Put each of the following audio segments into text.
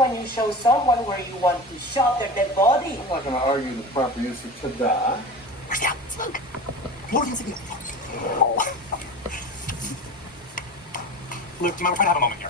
when you show someone where you want to shove their dead body. I'm not going to argue the proper use of tada. Stop, smoke. Luke, do you mind if I have a moment here?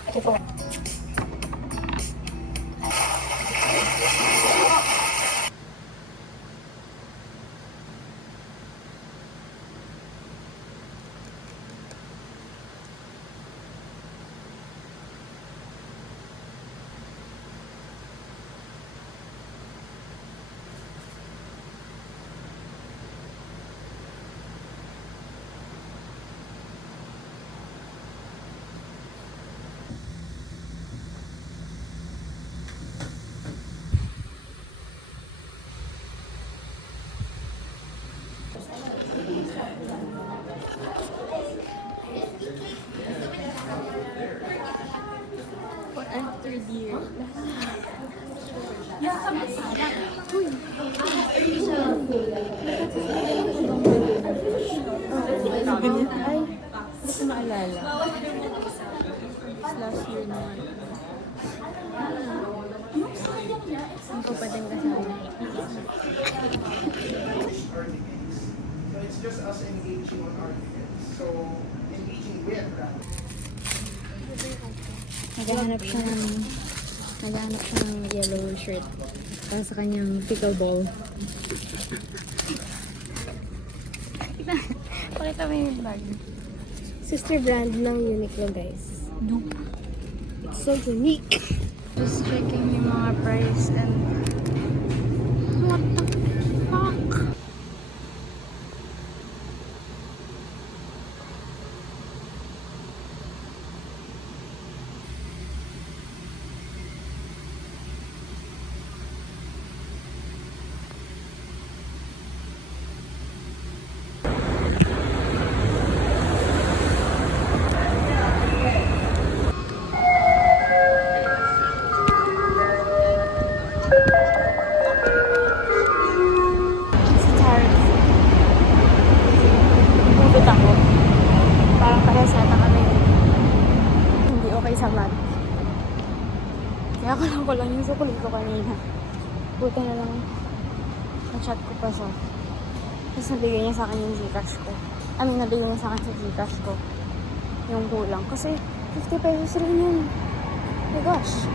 Third year. Ay, hindi ko maalala. Last year naman. Ang ko pa din kasama. So it's just us engaging on arguments. So engaging with rather. Naghahanap siya ng yellow shirt para sa kanyang pickleball. Pakita mo yung bag. Sister brand ng Uniqlo, guys. Nope. It's so unique. Just checking yung mga price and what the fuck? Ako. Parang parehas yata kami hindi okay sa math. Kaya ko lang yung sukuli ko kanina. Buti na lang na-chat ko pa siya. Tapos nabigay niya sa akin yung Gcash ko. Nabigay niya sa akin sa Gcash ko yung kulang. Kasi 50 pesos rin yun. Oh my gosh.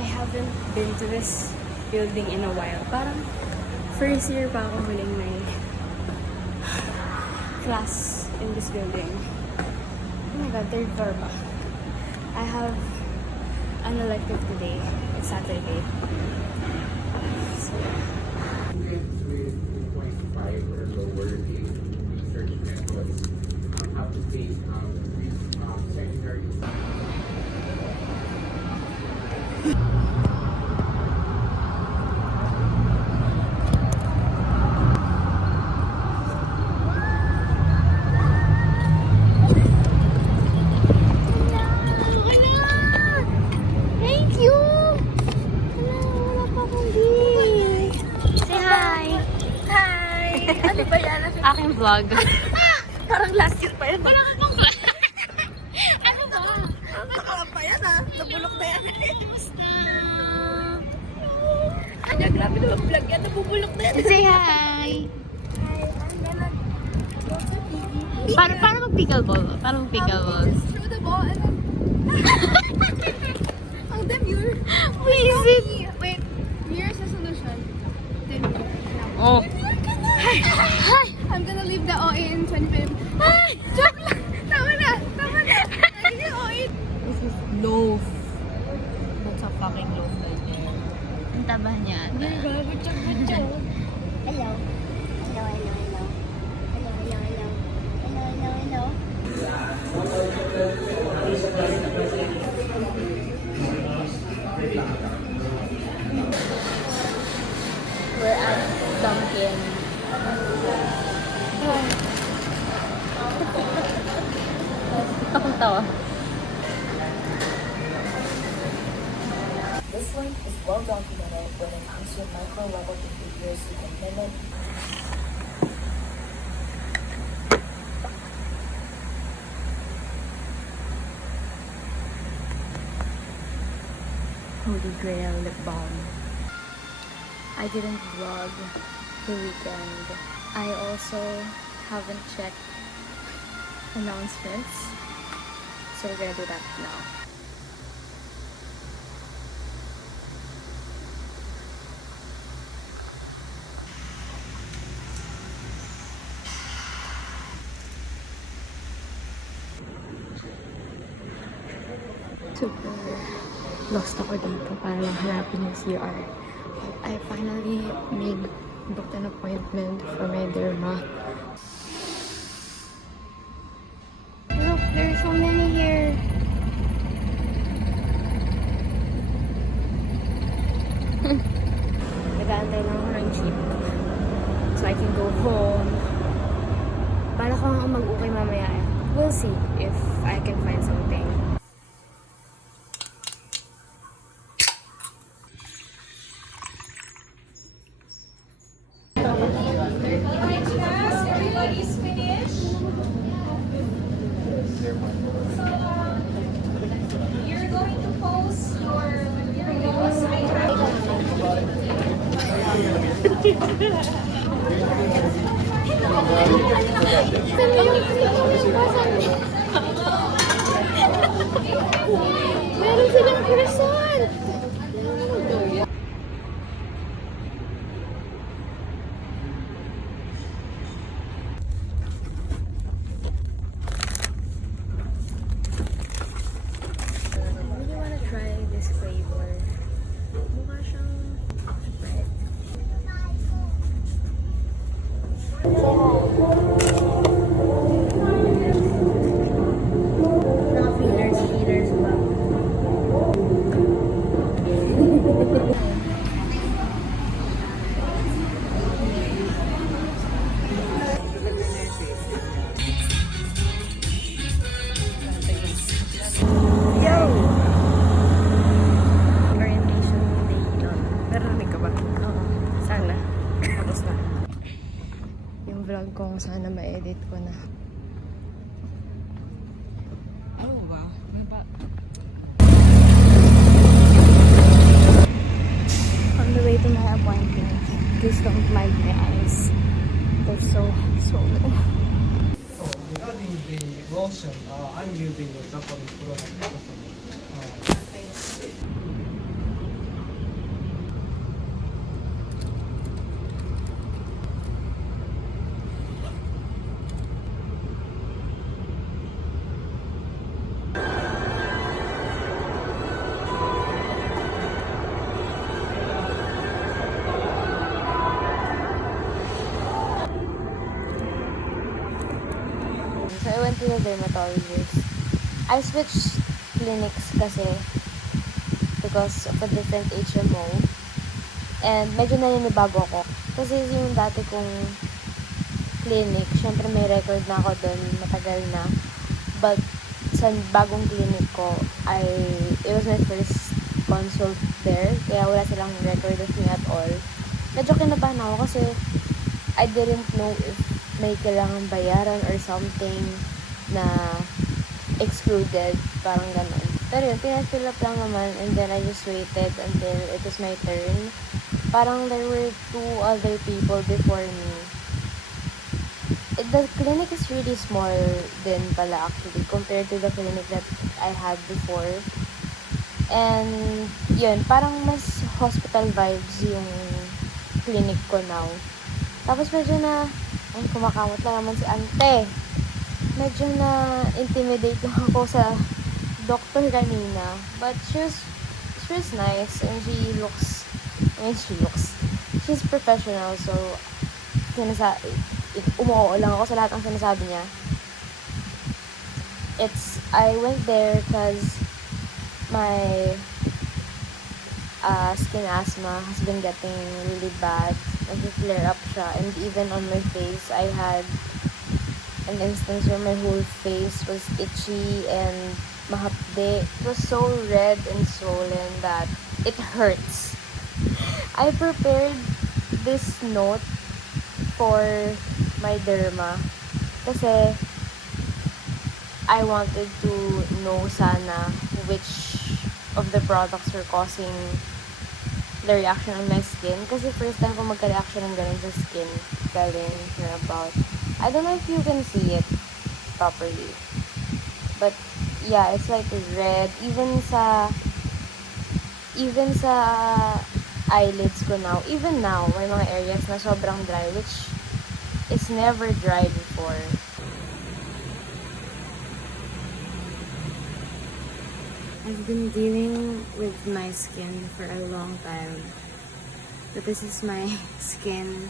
I haven't been to this building in a while. Parang first year pa ako huling may class in this building. Oh my god, third floor pa. I have an elective today. It's Saturday. So, aking vlog. Parang last year pa yan. Parang akong vlog. Ano ba? Nakakamp pa yan, ha? Nabulok na yan. Basta. Ano, grabe naman vlog yan. Nabubulok na yan. Say hi! Paano mag-pickleball? Paano mag-pickleball? Just throw the ball and then... Ang demure. Visit! Wait, mirror sa solution. Demure. Oh. Hi! I'm gonna leave the OA in 25 minutes. Ay! Joke lang! Tama na! Tama na! Lagi yung OA. This is loaf. That's a fucking loaf right there. Ang taba niya. Hello. Hello, hello, hello. Hello, hello, hello. Hello, hello, hello. We're at Dunkin'. Akong tawa. This link is well documented when it comes to micro-level behaviors you can mimic. Holy Grail lip balm. I didn't vlog the weekend. I also haven't checked announcements. So we're gonna do that now. Super lost ako dito para lang hanapin yung CR. But I finally booked an appointment for my derma. Look, there's so many here. Nag-aantay lang ako ng jeep. So I can go home. Bala ko nga mag-ukay mamaya eh. We'll see if I can find something. Everybody's finished. You're going to post your videos. Meron silang croissant! I really wanna try this flavor. Mukha siyang bread. Mga fillers ba? Yo! Orientation day nun. Narinig ka ba? Oo. Sana. Tapos na. Yung vlog ko, sana ma-edit ko na. Oh, wow. On the way to my appointment, please don't mind my eyes. They're so swollen. So regarding the lotion, I'm using the Japanese product. So I went to the dermatologist. I switched clinics kasi because of a different HMO. And medyo naninibago ako. Kasi yung dati kong clinic, syempre may record na ako doon, matagal na. But sa bagong clinic ko, it was my first consult there. Kaya wala silang record of me at all. Medyo kinabahan ako kasi I didn't know if may kailangan bayaran or something na excluded, parang ganun. Pero yun, pinafill up lang naman and then I just waited until it was my turn. Parang there were 2 other people before me. The clinic is really small din pala actually compared to the clinic that I had before. And yun, parang mas hospital vibes yung clinic ko now. Tapos medyo na, ay kumakamot na naman si ante. Medyo na intimidate lang ako sa doctor kanina. But she was nice and she's professional, so umuo lang ako sa lahat ng sinasabi niya. I went there because my skin asthma has been getting really bad. Nag-flare up siya. And even on my face, I had an instance where my whole face was itchy and mahapde. It was so red and swollen that it hurts. I prepared this note for my derma kasi I wanted to know sana which of the products were causing the reaction on my skin. Kasi first time ko magka-reaction ng ganun sa skin. Telling her about, I don't know if you can see it properly. But, yeah, it's like red. Even sa eyelids ko now. Even now, may mga areas na sobrang dry, which is never dry before. I've been dealing with my skin for a long time. But this is my skin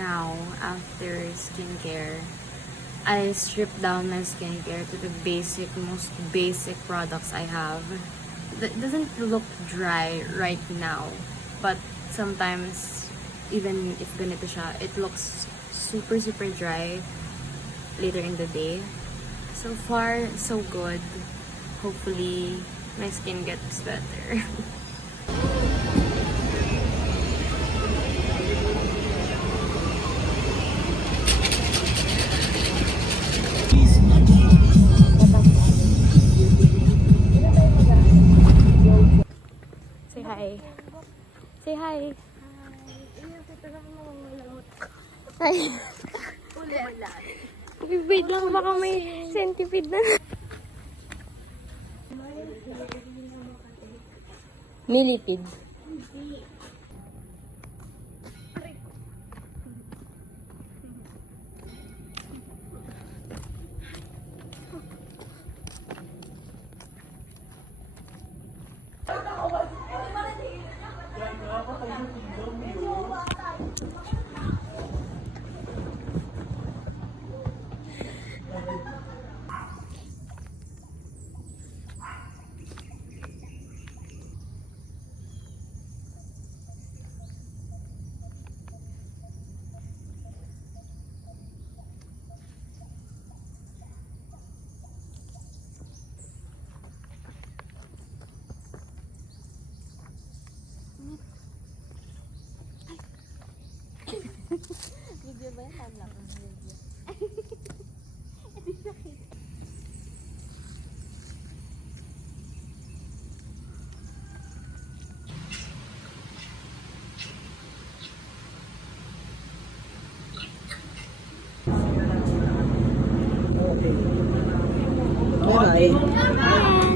now after skincare. I stripped down my skincare to the most basic products I have. It doesn't look dry right now, but sometimes even if ganito siya, it looks super dry later in the day. So far, so good. Hopefully, my skin gets better. Say hi. Say hi. Hi. Wait lang, baka may centipede na. Millipede. Video ba yan? Time lang. Video. Bye.